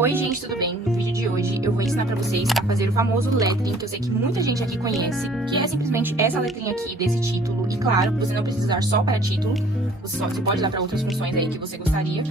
Oi gente, tudo bem? No vídeo de hoje eu vou ensinar pra vocês a fazer o famoso lettering, que eu sei que muita gente aqui conhece, que é simplesmente essa letrinha aqui desse título. E claro, você não precisa usar só para título, você pode usar para outras funções aí que você gostaria.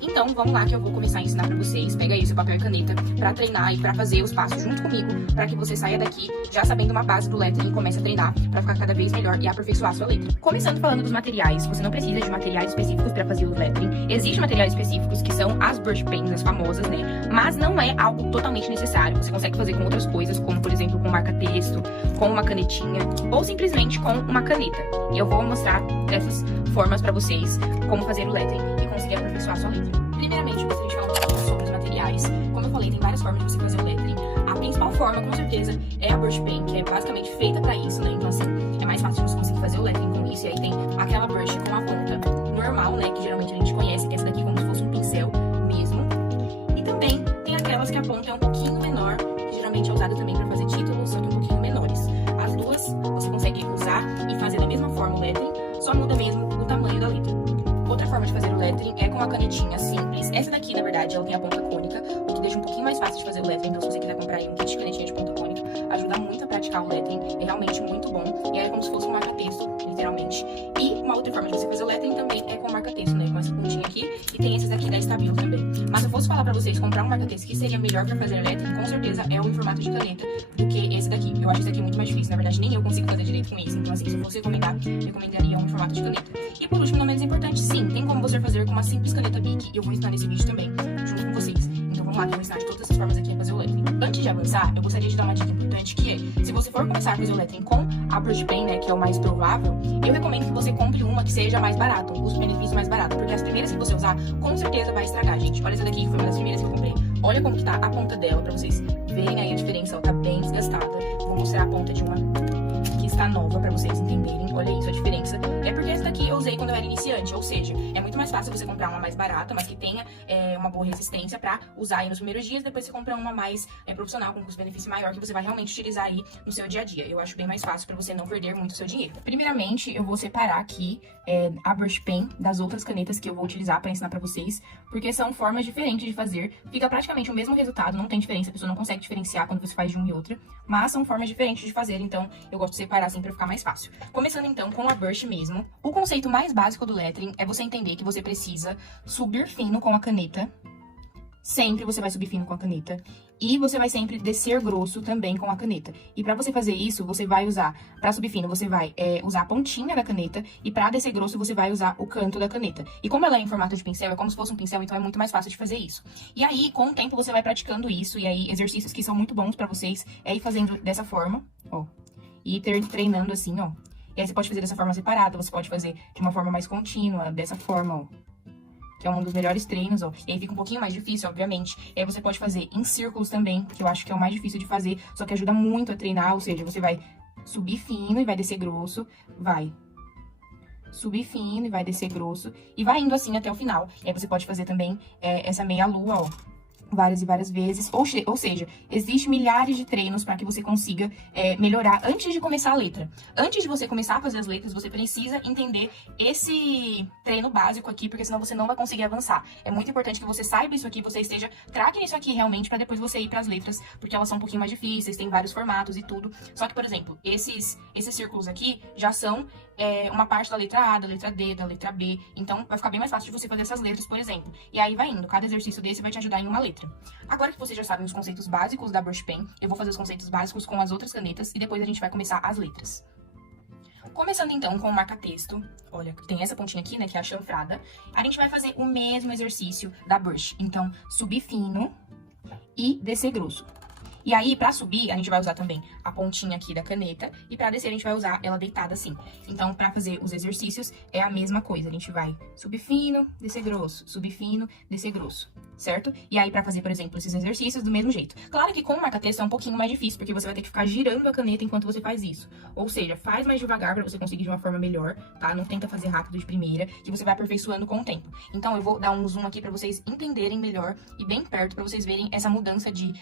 Então vamos lá que eu vou começar a ensinar pra vocês. Pega aí o seu papel e caneta pra treinar e pra fazer os passos junto comigo, pra que você saia daqui já sabendo uma base do lettering e comece a treinar pra ficar cada vez melhor e aperfeiçoar a sua letra. Começando falando dos materiais, você não precisa de materiais específicos pra fazer o lettering. Existem materiais específicos que são as brush pens, as famosas, né? Mas não é algo totalmente necessário. Você consegue fazer com outras coisas, como por exemplo com marca-texto, com uma canetinha ou simplesmente com uma caneta. E eu vou mostrar dessas formas pra vocês como fazer o lettering e conseguir aperfeiçoar a sua letra. Primeiramente, eu gostaria de falar um pouquinho sobre os materiais. Como eu falei, tem várias formas de você fazer o lettering. A principal forma, com certeza, é a brush pen, que é basicamente feita pra isso, né? Então assim, é mais fácil de você conseguir fazer o lettering com isso. E aí tem aquela brush com a ponta normal, né? Que geralmente a gente conhece, que é essa daqui como se fosse um pincel mesmo. E também tem aquelas que a ponta é um pouquinho menor, que geralmente é usada também pra fazer títulos, só que um pouquinho menores. As duas você consegue usar e fazer da mesma forma o lettering, só muda mesmo o tamanho da letra. Outra forma de fazer o lettering é com uma canetinha simples. Essa daqui, na verdade, ela tem a ponta cônica, o que deixa um pouquinho mais fácil de fazer o lettering. Então, se você quiser comprar aí um kit de canetinha de ponta cônica, ajuda muito a praticar o lettering. É realmente muito bom. E é como se fosse um marca-texto, literalmente. E uma outra forma de você fazer o lettering também é com marca-texto, né? Com essa pontinha aqui. E tem esses aqui da Stabilo também. Mas se eu fosse falar pra vocês comprar um marca-texto que seria melhor pra fazer lettering, com certeza é o em formato de caneta do que esse daqui. Eu acho esse aqui muito mais difícil. Na verdade, nem eu consigo fazer direito com esse. Então, assim, se eu fosse recomendar, eu recomendaria um em formato de caneta. E por último, não menos importante, sim, tem como você fazer com uma simples caneta Bic, e eu vou ensinar nesse vídeo também, junto com vocês. Então vamos lá, que eu vou ensinar de todas essas formas aqui a fazer o lettering. Antes de avançar, eu gostaria de dar uma dica importante, que é, se você for começar a fazer o lettering com a brush pen, né, que é o mais provável, eu recomendo que você compre uma que seja mais barata, um custo-benefício mais barato, porque as primeiras que você usar, com certeza vai estragar, gente. Olha essa daqui, que foi uma das primeiras que eu comprei. Olha como que tá a ponta dela, pra vocês verem aí a diferença, ela tá bem desgastada. Vou mostrar a ponta de uma que está nova pra vocês entenderem. Olha isso, a diferença. É porque essa daqui eu usei quando eu era iniciante, ou seja, é muito mais fácil você comprar uma mais barata, mas que tenha uma boa resistência pra usar aí nos primeiros dias, depois você compra uma mais profissional, com um custo-benefício maior, que você vai realmente utilizar aí no seu dia a dia. Eu acho bem mais fácil pra você não perder muito o seu dinheiro. Primeiramente, eu vou separar aqui a brush pen das outras canetas que eu vou utilizar pra ensinar pra vocês, porque são formas diferentes de fazer. Fica praticamente o mesmo resultado, não tem diferença, a pessoa não consegue diferenciar quando você faz de uma e outra, mas são formas diferentes de fazer, então eu gosto de separar assim pra ficar mais fácil. Começando então com a brush mesmo. O conceito mais básico do lettering é você entender que você precisa subir fino com a caneta. Sempre você vai subir fino com a caneta. E você vai sempre descer grosso também com a caneta. E pra você fazer isso, você vai usar, pra subir fino, você vai usar a pontinha da caneta. E pra descer grosso, você vai usar o canto da caneta. E como ela é em formato de pincel, é como se fosse um pincel, então é muito mais fácil de fazer isso. E aí, com o tempo, você vai praticando isso. E aí, exercícios que são muito bons pra vocês é ir fazendo dessa forma, ó. E treinando assim, ó. E aí você pode fazer dessa forma separada, você pode fazer de uma forma mais contínua, dessa forma, ó. Que é um dos melhores treinos, ó. E aí fica um pouquinho mais difícil, obviamente. E aí você pode fazer em círculos também, que eu acho que é o mais difícil de fazer, só que ajuda muito a treinar, ou seja, você vai subir fino e vai descer grosso, vai subir fino e vai descer grosso, e vai indo assim até o final. E aí você pode fazer também essa meia-lua, ó, várias e várias vezes, ou seja, existem milhares de treinos para que você consiga melhorar antes de começar a letra. Antes de você começar a fazer as letras, você precisa entender esse treino básico aqui, porque senão você não vai conseguir avançar. É muito importante que você saiba isso aqui, você esteja craque nisso aqui realmente, para depois você ir para as letras, porque elas são um pouquinho mais difíceis, tem vários formatos e tudo. Só que, por exemplo, esses círculos aqui já são uma parte da letra A, da letra D, da letra B, então vai ficar bem mais fácil de você fazer essas letras, por exemplo. E aí vai indo, cada exercício desse vai te ajudar em uma letra. Agora que vocês já sabem os conceitos básicos da brush pen, eu vou fazer os conceitos básicos com as outras canetas e depois a gente vai começar as letras. Começando então com o marca-texto, olha, tem essa pontinha aqui, né, que é a chanfrada. A gente vai fazer o mesmo exercício da brush, então subir fino e descer grosso. E aí, pra subir, a gente vai usar também a pontinha aqui da caneta. E pra descer, a gente vai usar ela deitada assim. Então, pra fazer os exercícios, é a mesma coisa. A gente vai subir fino, descer grosso. Subir fino, descer grosso. Certo? E aí, pra fazer, por exemplo, esses exercícios, do mesmo jeito. Claro que com o marca-texto é um pouquinho mais difícil, porque você vai ter que ficar girando a caneta enquanto você faz isso. Ou seja, faz mais devagar pra você conseguir de uma forma melhor, tá? Não tenta fazer rápido de primeira, que você vai aperfeiçoando com o tempo. Então, eu vou dar um zoom aqui pra vocês entenderem melhor e bem perto, pra vocês verem essa mudança de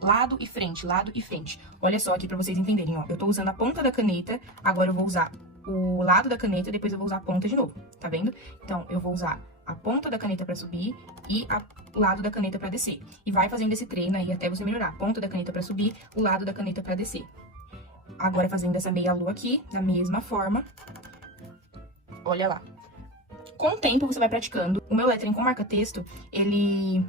lado e frente, lado e frente. Olha só aqui pra vocês entenderem, ó. Eu tô usando a ponta da caneta, agora eu vou usar o lado da caneta e depois eu vou usar a ponta de novo, tá vendo? Então, eu vou usar a ponta da caneta pra subir e o lado da caneta pra descer. E vai fazendo esse treino aí até você melhorar. Ponta da caneta pra subir, o lado da caneta pra descer. Agora fazendo essa meia lua aqui, da mesma forma. Olha lá. Com o tempo você vai praticando. O meu lettering com marca-texto, ele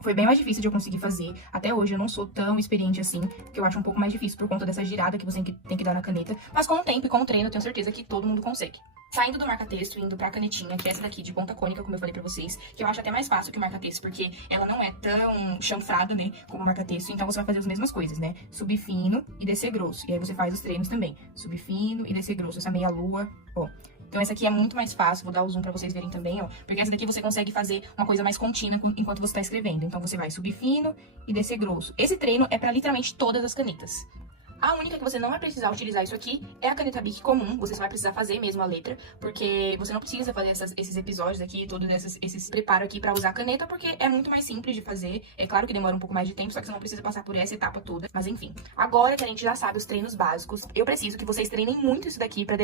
foi bem mais difícil de eu conseguir fazer. Até hoje eu não sou tão experiente assim, porque eu acho um pouco mais difícil por conta dessa girada que você tem que dar na caneta. Mas com o tempo e com o treino, eu tenho certeza que todo mundo consegue. Saindo do marca-texto e indo pra canetinha, que é essa daqui de ponta cônica, como eu falei pra vocês, que eu acho até mais fácil que o marca-texto, porque ela não é tão chanfrada, né, como o marca-texto, então você vai fazer as mesmas coisas, né? Subir fino e descer grosso. E aí você faz os treinos também. Subir fino e descer grosso, essa meia lua, ó. Então essa aqui é muito mais fácil, vou dar o zoom pra vocês verem também, ó. Porque essa daqui você consegue fazer uma coisa mais contínua enquanto você tá escrevendo. Então você vai subir fino e descer grosso. Esse treino é pra literalmente todas as canetas. A única que você não vai precisar utilizar isso aqui é a caneta Bic comum. Você só vai precisar fazer mesmo a letra, porque você não precisa fazer esses episódios aqui, todos esses preparos aqui pra usar a caneta, porque é muito mais simples de fazer. É claro que demora um pouco mais de tempo, só que você não precisa passar por essa etapa toda. Mas enfim, agora que a gente já sabe os treinos básicos, eu preciso que vocês treinem muito isso daqui pra